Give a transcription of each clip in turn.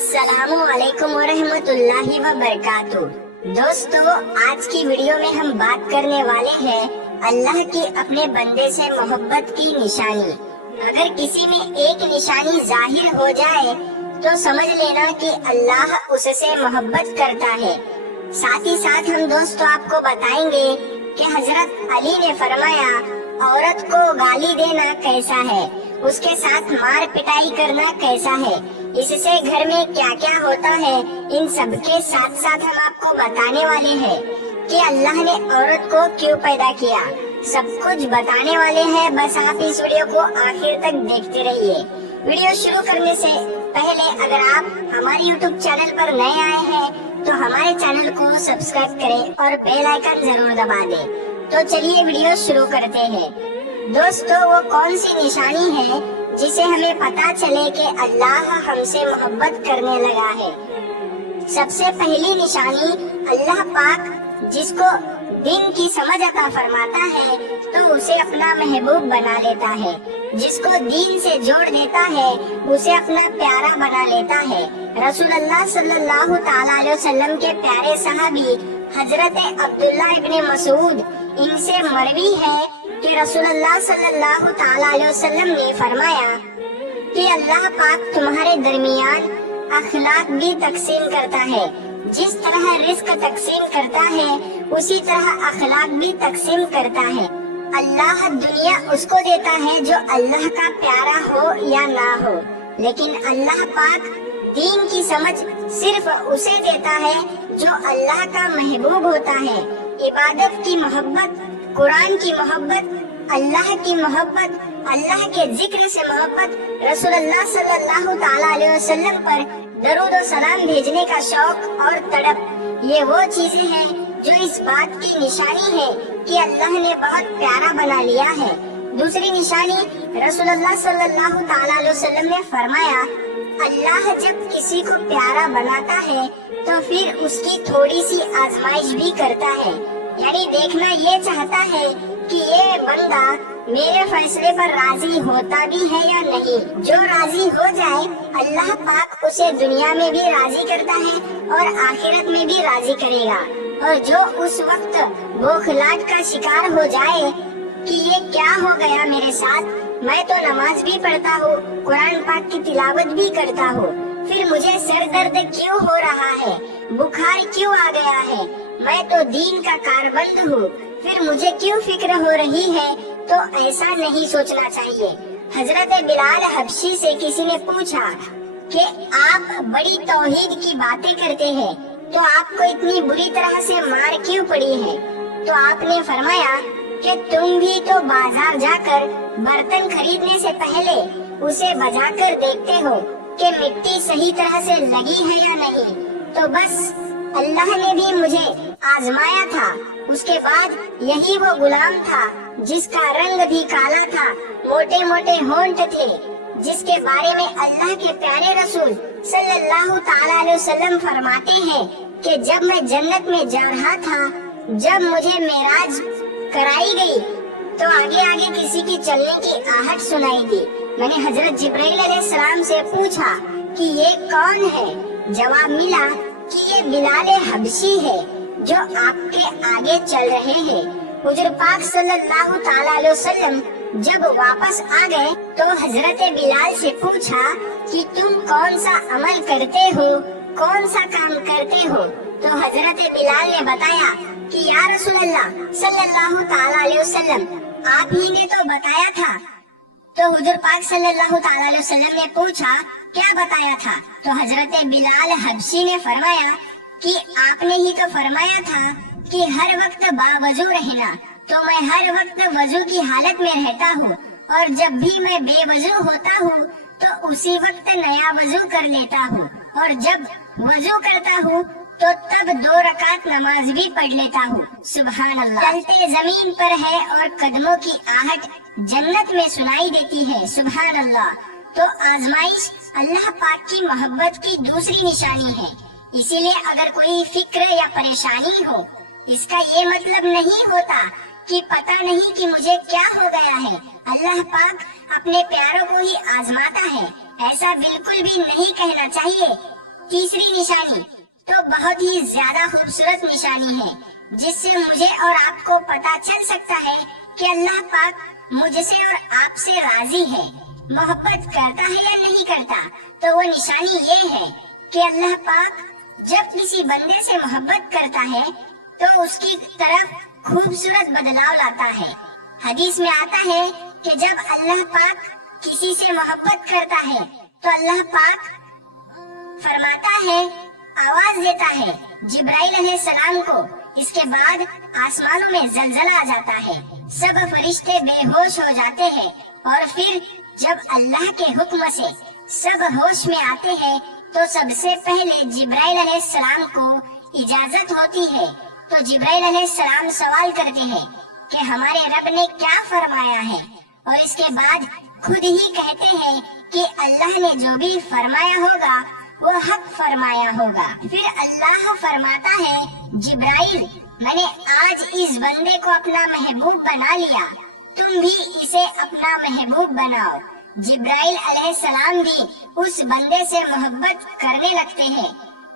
अस्सलामु अलैकुम वरहमतुल्लाहि वबरकातुहू। दोस्तों, आज की वीडियो में हम बात करने वाले हैं अल्लाह की अपने बंदे से मोहब्बत की निशानी। अगर किसी में एक निशानी जाहिर हो जाए तो समझ लेना कि अल्लाह उससे मोहब्बत करता है। साथ ही साथ हम दोस्तों आपको बताएंगे कि हजरत अली ने फरमाया, औरत को गाली देना कैसा है, उसके साथ मार पिटाई करना कैसा है, इससे घर में क्या क्या होता है, इन सब के साथ साथ हम आपको बताने वाले हैं कि अल्लाह ने औरत को क्यों पैदा किया। सब कुछ बताने वाले हैं, बस आप इस वीडियो को आखिर तक देखते रहिए। वीडियो शुरू करने से पहले अगर आप हमारे यूट्यूब चैनल पर नए आए हैं तो हमारे चैनल को सब्सक्राइब करें और बेल आइकन जरूर दबा दें। तो चलिए वीडियो शुरू करते हैं। दोस्तों, वो कौन सी निशानी है जिसे हमें पता चले कि अल्लाह हमसे मोहब्बत करने लगा है। सबसे पहली निशानी, अल्लाह पाक जिसको दीन की समझ अता फरमाता है तो उसे अपना महबूब बना लेता है। जिसको दीन से जोड़ देता है उसे अपना प्यारा बना लेता है। रसूलुल्लाह सल्लल्लाहु ताला अलैहि वसल्लम के प्यारे सहाबी हजरत अब्दुल्ला इब्ने मसूद, इनसे मरवी है कि रसूलुल्लाह सल्लल्लाहु ताला अलैहि वसल्लम ने फरमाया कि अल्लाह पाक तुम्हारे दरमियान अखलाक भी तकसीम करता है। जिस तरह रिस्क तकसीम करता है उसी तरह अखलाक भी तकसीम करता है। अल्लाह दुनिया उसको देता है जो अल्लाह का प्यारा हो या ना हो, लेकिन अल्लाह पाक दीन की समझ सिर्फ उसे देता है जो अल्लाह का महबूब होता है। इबादत की मोहब्बत, कुरान की मोहब्बत, अल्लाह की मोहब्बत, अल्लाह के जिक्र से मोहब्बत, रसूलुल्लाह सल्लल्लाहु ताला अलैहि वसल्लम पर दरूद और सलाम भेजने का शौक और तड़प, ये वो चीजें हैं जो इस बात की निशानी है कि अल्लाह ने बहुत प्यारा बना लिया है। दूसरी निशानी, रसूलुल्लाह सल्लल्लाहु ताला अलैहि वसल्लम ने फरमाया, अल्लाह जब किसी को प्यारा बनाता है तो फिर उसकी थोड़ी सी आजमाइश भी करता है। यानी देखना ये चाहता है कि ये बंदा मेरे फैसले पर राजी होता भी है या नहीं। जो राजी हो जाए अल्लाह पाक उसे दुनिया में भी राजी करता है और आखिरत में भी राजी करेगा। और जो उस वक्त बौखलाहट का शिकार हो जाए कि ये क्या हो गया मेरे साथ, मैं तो नमाज भी पढ़ता हूँ, कुरान पाक की तिलावत भी करता हूँ, फिर मुझे सर दर्द क्यों हो रहा है, बुखार क्यों आ गया है, मैं तो दीन का कारबंद हूँ, फिर मुझे क्यों फिक्र हो रही है, तो ऐसा नहीं सोचना चाहिए। हजरत बिलाल हबशी से किसी ने पूछा कि आप बड़ी तौहीद की बातें करते हैं तो आपको इतनी बुरी तरह से मार क्यों पड़ी है। तो आपने फरमाया कि तुम भी तो बाजार जाकर बर्तन खरीदने से पहले उसे बजाकर देखते हो कि मिट्टी सही तरह से लगी है या नहीं। तो बस अल्लाह ने भी मुझे आजमाया था। उसके बाद यही वो गुलाम था जिसका रंग भी काला था, मोटे मोटे होंठ थे, जिसके बारे में अल्लाह के प्यारे रसूल सल्लल्लाहु ताला अलैहि वसल्लम फरमाते हैं कि जब मैं जन्नत में जा रहा था, जब मुझे मेराज कराई गई तो आगे आगे किसी की चलने की आहट सुनाई दी। मैंने हजरत जिब्राइल अलैहिस्सलाम से पूछा कि ये कौन है। जवाब मिला कि ये बिलाल हबशी है जो आपके आगे चल रहे हैं। हुजूर पाक सल्लल्लाहु ताला अलैहि वसल्लम जब वापस आ गए तो हजरत बिलाल से पूछा कि तुम कौन सा अमल करते हो, कौन सा काम करते हो। तो हजरत बिलाल ने बताया कि या रसूलल्लाह सल्लल्लाहु ताला अलैहि वसल्लम, आप ही ने तो बताया था। तो हुजूर पाक सल्लल्लाहु ताला अलैहि वसल्लम ने पूछा क्या बताया था। तो हजरत बिलाल हबशी ने फरमाया कि आपने ही तो फरमाया था कि हर वक्त बावजू रहना, तो मैं हर वक्त वजू की हालत में रहता हूँ और जब भी मैं बेवजू होता हूँ तो उसी वक्त नया वजू कर लेता हूँ और जब वजू करता हूँ तो तब 2 रकात नमाज भी पढ़ लेता हूँ। सुभान अल्लाह। चलते जमीन पर है और कदमों की आहट जन्नत में सुनाई देती है। सुभान अल्लाह। तो आजमाइश अल्लाह पाक की मोहब्बत की दूसरी निशानी है। इसीलिए अगर कोई फिक्र या परेशानी हो, इसका ये मतलब नहीं होता कि पता नहीं कि मुझे क्या हो गया है। अल्लाह पाक अपने प्यारों को ही आजमाता है, ऐसा बिल्कुल भी नहीं कहना चाहिए तीसरी निशानी तो बहुत ही ज्यादा खूबसूरत निशानी है, जिससे मुझे और आपको पता चल सकता है कि अल्लाह पाक मुझसे और आपसे राजी है, मोहब्बत करता है या नहीं करता। तो वो निशानी ये है कि अल्लाह पाक जब किसी बंदे से मोहब्बत करता है तो उसकी तरफ खूबसूरत बदलाव लाता है। हदीस में आता है कि जब अल्लाह पाक किसी से मोहब्बत करता है तो अल्लाह पाक फरमाता है, आवाज देता है जिब्राइल अलैहिस्सलाम को। इसके बाद आसमानों में जलजला आ जाता है, सब फरिश्ते बेहोश हो जाते हैं और फिर जब अल्लाह के हुक्म से सब होश में आते हैं तो सबसे पहले जिब्राइल अलैहिस्सलाम को इजाजत होती है। तो जिब्राइल अलैहिस्सलाम सवाल करते हैं कि हमारे रब ने क्या फरमाया है, और इसके बाद खुद ही कहते हैं कि अल्लाह ने जो भी फरमाया होगा वो हक फरमाया होगा। फिर अल्लाह फरमाता है, जिब्राइल मैंने आज इस बंदे को अपना महबूब बना लिया, तुम भी इसे अपना महबूब बनाओ। जिब्राइल अलैहिस्सलाम भी उस बंदे से मोहब्बत करने लगते हैं।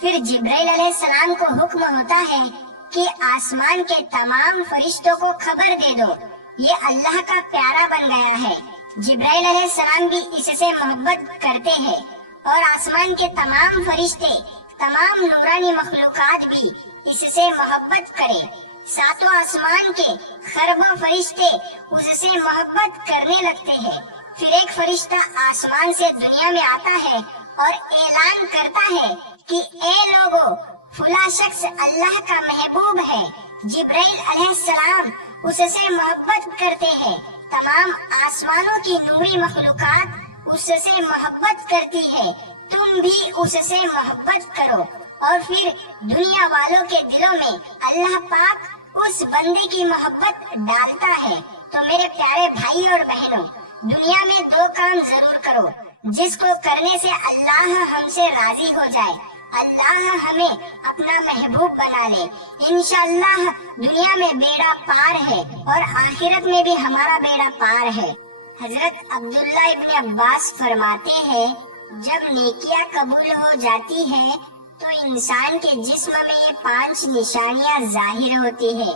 फिर जिब्राइल अलैहिस्सलाम को हुक्म होता है कि आसमान के तमाम फरिश्तों को खबर दे दो, ये अल्लाह का प्यारा बन गया है। जिब्राइल अलैहिस्सलाम भी इससे मोहब्बत करते हैं और आसमान के तमाम फरिश्ते, तमाम नूरानी मखलूकात भी इससे मोहब्बत करें। सातों आसमान के खरबों फरिश्ते उससे मोहब्बत करने लगते हैं। फिर एक फरिश्ता आसमान से दुनिया में आता है और ऐलान करता है कि ए लोगों, फला शख्स अल्लाह का महबूब है। जिब्राइल अलैहिस्सलाम उससे मोहब्बत करते हैं। तमाम आसमानों की नूरी मखलूकात उससे मोहब्बत करती है, तुम भी उससे मोहब्बत करो। और फिर दुनिया वालों के दिलों में अल्लाह पाक उस बंदे की मोहब्बत डालता है। तो मेरे प्यारे भाई और बहनों, दुनिया में दो काम जरूर करो जिसको करने से अल्लाह हमसे राजी हो जाए, अल्लाह हमें अपना महबूब बना ले। इंशाअल्लाह दुनिया में बेड़ा पार है और आखिरत में भी हमारा बेड़ा पार है। हजरत अब्दुल्ला इब्न अब्बास फरमाते हैं, जब नेकियां कबूल हो जाती है तो इंसान के जिस्म में ये 5 निशानियां जाहिर होती है।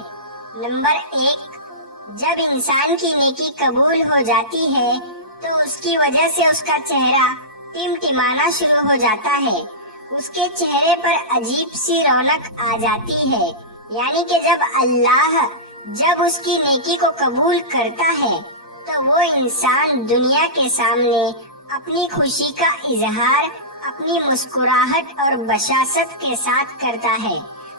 नंबर 1, जब इंसान की नेकी कबूल हो जाती है तो उसकी वजह से उसका चेहरा टिमटिमाना शुरू हो जाता है, उसके चेहरे पर अजीब सी रौनक आ जाती है। यानी कि जब उसकी नेकी को कबूल करता है तो वो इंसान दुनिया के सामने अपनी खुशी का इजहार अपनी मुस्कुराहट और बशासत के साथ करता है।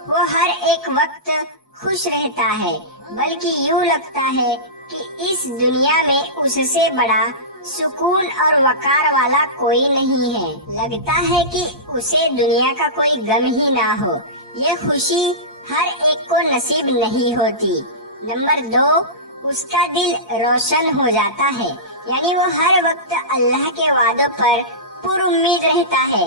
वो हर एक वक्त खुश रहता है, बल्कि यूं लगता है कि इस दुनिया में उससे बड़ा सुकून और वकार वाला कोई नहीं है। लगता है कि उसे दुनिया का कोई गम ही ना हो। ये खुशी हर एक को नसीब नहीं होती। नंबर 2, उसका दिल रोशन हो जाता है, यानी वो हर वक्त अल्लाह के वादों पर पुरुम्मीद रहता है।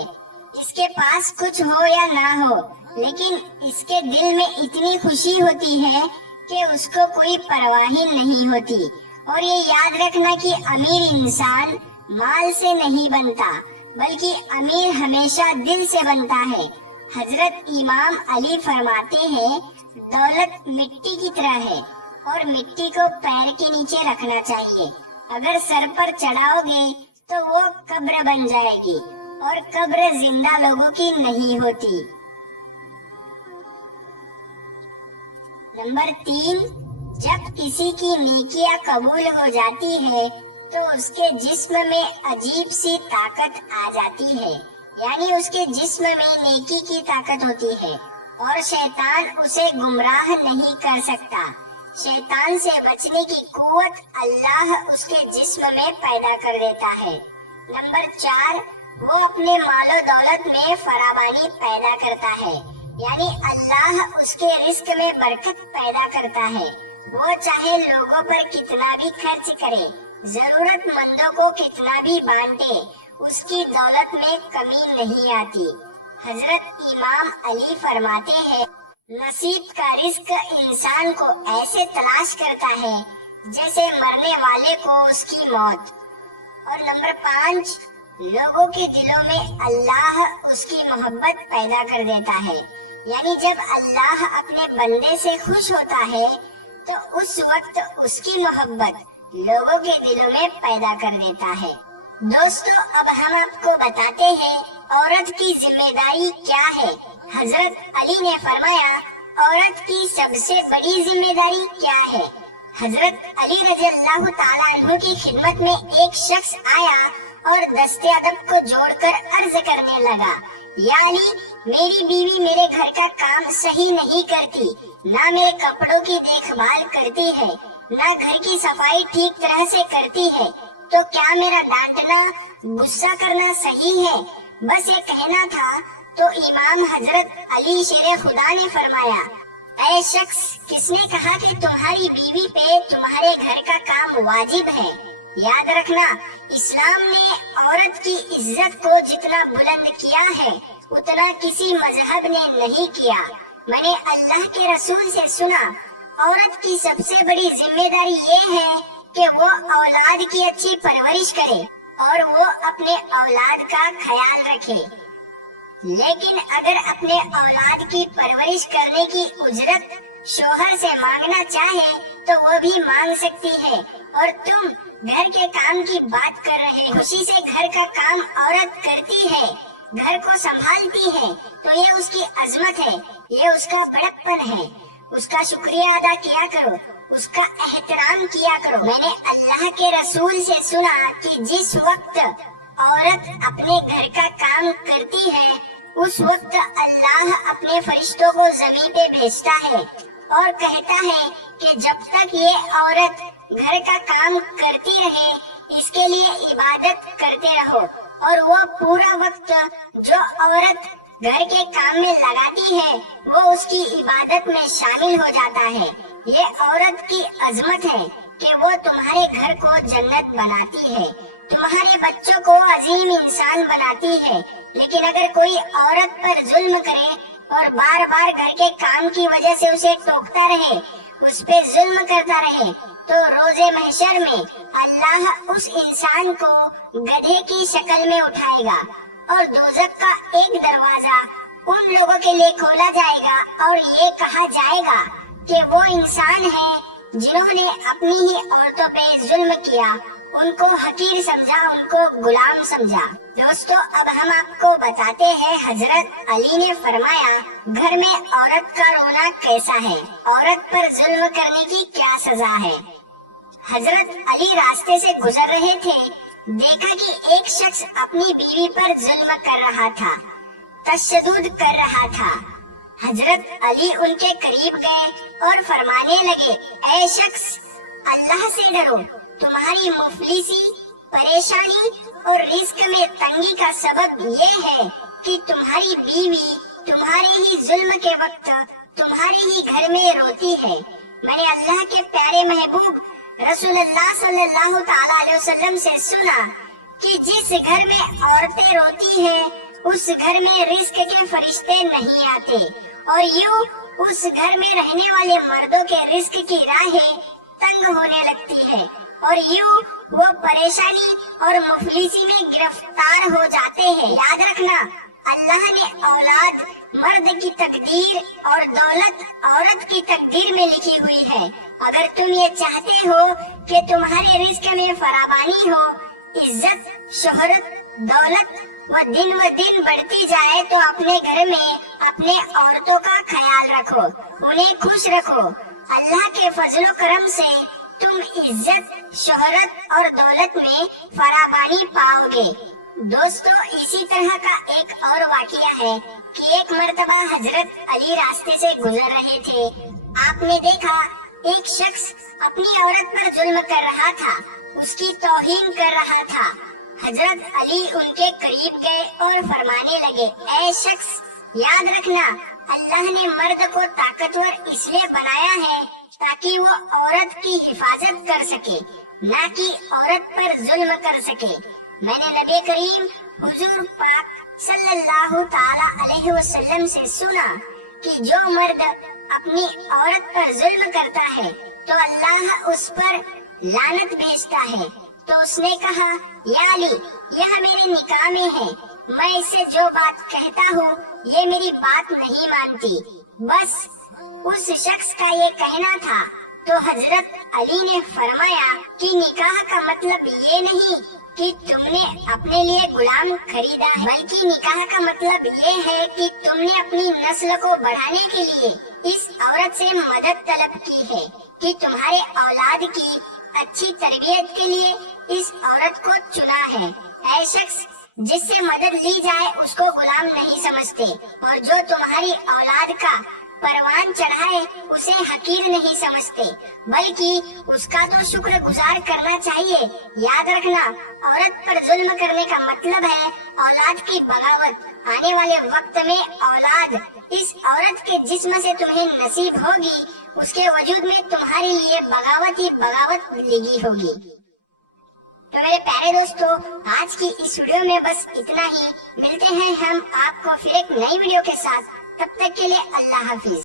इसके पास कुछ हो या ना हो, लेकिन इसके दिल में इतनी खुशी होती है कि उसको कोई परवाह ही नहीं होती। और ये याद रखना कि अमीर इंसान माल से नहीं बनता, बल्कि अमीर हमेशा दिल से बनता है। हजरत इमाम अली फरमाते हैं, दौलत मिट्टी की तरह है और मिट्टी को पैर के नीचे रखना चाहिए। अगर सर पर चढ़ाओगे तो वो कब्र बन जाएगी और कब्र जिंदा लोगों की नहीं होती। नंबर 3, जब किसी की नेकियां कबूल हो जाती है तो उसके जिस्म में अजीब सी ताकत आ जाती है, यानी उसके जिस्म में नेकी की ताकत होती है और शैतान उसे गुमराह नहीं कर सकता। शैतान से बचने की कुव्वत अल्लाह उसके जिस्म में पैदा कर देता है। नंबर 4, वो अपने मालो दौलत में फरावानी पैदा करता है, यानी अल्लाह उसके रिस्क में बरकत पैदा करता है। वो चाहे लोगों पर कितना भी खर्च करे, जरूरतमंदों को कितना भी बांटे, उसकी दौलत में कमी नहीं आती। हजरत इमाम अली फरमाते हैं, नसीब का रिस्क इंसान को ऐसे तलाश करता है जैसे मरने वाले को उसकी मौत। और नंबर 5, लोगों के दिलों में अल्लाह उसकी मोहब्बत पैदा कर देता है। यानी जब अल्लाह अपने बंदे से खुश होता है तो उस वक्त उसकी मोहब्बत लोगों के दिलों में पैदा कर देता है। दोस्तों, अब हम आपको बताते हैं औरत की जिम्मेदारी क्या है। हजरत अली ने फरमाया, औरत की सबसे बड़ी जिम्मेदारी क्या है। हजरत अली रज़ियल्लाहु ताला अन्हु की खिदमत में एक शख्स आया और दस्ते अदब को जोड़कर अर्ज करने लगा, या अली, मेरी बीवी मेरे घर का काम सही नहीं करती, ना मेरे कपड़ों की देखभाल करती है, ना घर की सफाई ठीक तरह से करती है, तो क्या मेरा डांटना, गुस्सा करना सही है? बस ये कहना था। तो इमाम हजरत अली शेर खुदा ने फरमाया, ऐ शख्स, किसने कहा कि तुम्हारी बीवी पे तुम्हारे घर का काम वाजिब है? याद रखना, इस्लाम ने औरत की इज्जत को जितना बुलंद किया है उतना किसी मजहब ने नहीं किया। मैंने अल्लाह के रसूल से सुना, औरत की सबसे बड़ी जिम्मेदारी ये है कि वो औलाद की अच्छी परवरिश करे और वो अपने औलाद का ख्याल रखे। लेकिन अगर अपने औलाद की परवरिश करने की उजरत शोहर से मांगना चाहे तो वो भी मांग सकती है। और तुम घर के काम की बात कर रहे हो, खुशी से घर का काम औरत करती है, घर को संभालती है, तो ये उसकी अजमत है, ये उसका बड़प्पन है। उसका शुक्रिया अदा किया करो, उसका एहतराम किया करो। मैंने अल्लाह के रसूल से सुना कि जिस वक्त औरत अपने घर का काम करती है उस वक्त अल्लाह अपने फरिश्तों को जमीन पे भेजता है और कहता है कि जब तक ये औरत घर का काम करती रहे इसके लिए इबादत करते रहो। और वो पूरा वक्त जो औरत घर के काम में लगाती है वो उसकी इबादत में शामिल हो जाता है। ये औरत की अजमत है कि वो तुम्हारे घर को जन्नत बनाती है, तुम्हारे बच्चों को अजीम इंसान बनाती है। लेकिन अगर कोई औरत पर जुल्म करे और बार बार घर के काम की वजह से उसे टोकता रहे, उस पे जुल्म करता रहे, तो रोजे महशर में अल्लाह उस इंसान को गधे की शक्ल में उठाएगा और दोज़ख का एक दरवाजा उन लोगों के लिए खोला जाएगा और ये कहा जाएगा कि वो इंसान है जिन्होंने अपनी ही औरतों पे जुल्म किया, उनको हकीर समझा, उनको गुलाम समझा। दोस्तों, अब हम आपको बताते हैं हजरत अली ने फरमाया, घर में औरत का रोना कैसा है, औरत पर जुल्म करने की क्या सजा है। हजरत अली रास्ते से गुजर रहे थे, देखा कि एक शख्स अपनी बीवी पर जुल्म कर रहा था, तशद्दुद कर रहा था। हजरत अली उनके करीब गए और फरमाने लगे, ऐ शख्स, अल्लाह से डरो, तुम्हारी मुफलिसी, परेशानी और रिस्क में तंगी का सबब ये है कि तुम्हारी बीवी तुम्हारे ही जुल्म के वक्त तुम्हारे ही घर में रोती है। मैंने अल्लाह के प्यारे महबूब रसूलुल्लाह सल्लल्लाहु ताला अलैहि वसल्लम से सुना कि जिस घर में औरतें रोती हैं उस घर में रिस्क के फरिश्ते नहीं आते और यूं उस घर में रहने वाले मर्दों के रिस्क की राहें तंग होने लगती है और यूं वो परेशानी और मुफलिसी में गिरफ्तार हो जाते हैं। याद रखना, अल्लाह ने औलाद मर्द की तकदीर और दौलत औरत की तकदीर में लिखी हुई है। अगर तुम ये चाहते हो कि तुम्हारे रिस्क में फरावानी हो, इज्जत, शोहरत, दौलत व दिन बढ़ती जाए, तो अपने घर में अपने औरतों का ख्याल रखो, उन्हें खुश रखो। अल्लाह के फजलो करम से तुम इज्जत, शोहरत और दौलत में फरावानी पाओगे। दोस्तों, इसी तरह का एक और वाकया है कि एक मर्तबा हजरत अली रास्ते से गुजर रहे थे। आपने देखा एक शख्स अपनी औरत पर जुल्म कर रहा था, उसकी तौहीन कर रहा था। हजरत अली उनके करीब गए और फरमाने लगे, ऐ शख्स, याद रखना, अल्लाह ने मर्द को ताकतवर इसलिए बनाया है ताकि वो औरत की हिफाजत कर सके, ना कि औरत पर जुल्म कर सके। मैंने नबी करीम हुजूर पाक सल्लल्लाहु ताला अलैहि वसल्लम से सुना कि जो मर्द अपनी औरत पर जुल्म करता है तो अल्लाह उस पर लानत भेजता है तो उसने कहा, या अली, यह मेरे निकाह में है, मैं इससे जो बात कहता हूँ ये मेरी बात नहीं मानती, बस उस शख्स का ये कहना था। तो हजरत अली ने फरमाया कि निकाह का मतलब ये नहीं कि तुमने अपने लिए गुलाम खरीदा है, बल्कि निकाह का मतलब ये है कि तुमने अपनी नस्ल को बढ़ाने के लिए इस औरत से मदद तलब की है, कि तुम्हारे औलाद की अच्छी तरबियत के लिए इस औरत को चुना है। ऐ शख्स जिससे मदद ली जाए उसको गुलाम नहीं समझते, और जो तुम्हारी औलाद का परवान चढ़ाए उसे हकीर नहीं समझते, बल्कि उसका तो शुक्र गुजार करना चाहिए। याद रखना, औरत पर जुल्म करने का मतलब है औलाद की बगावत। आने वाले वक्त में औलाद इस औरत के जिस्म से तुम्हें नसीब होगी, उसके वजूद में तुम्हारे लिए बगावत ही बगावत लगी होगी। तो मेरे प्यारे दोस्तों, आज की इस वीडियो में बस इतना ही। मिलते हैं हम आपको फिर एक नई वीडियो के साथ, तब तक के लिए अल्लाह हाफिज।